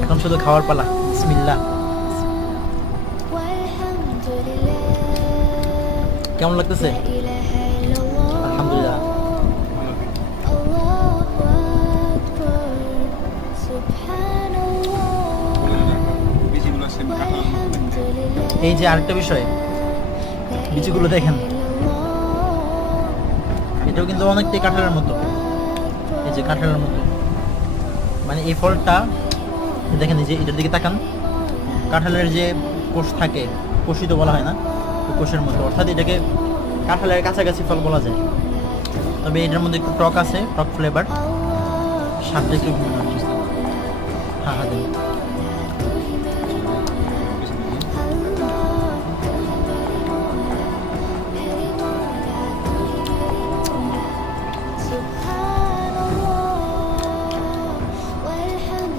এখন শুধু খাওয়ার পালা। বিসমিল্লা কেমন লাগতেছে? আলহামদুলিল্লাহ। এই যে আরেকটা বিষয় বিচিগুলো দেখেন। এটাও কিন্তু অনেকটাই কাঁঠালের মতো। এই যে কাঁঠালের মতো। মানে এই ফলটা দেখেন যে এটার দিকে তাকান। কাঁঠালের যে কোষ থাকে, কোষই তো বলা হয় না কোষের মধ্যে। অর্থাৎ এটাকে কাঁঠালের কাছাকাছি ফল বলা যায়। তবে এটার মধ্যে একটু টক আছে, টক ফ্লেভার স্বাদটা একটু হ্যাঁ হ্যাঁ।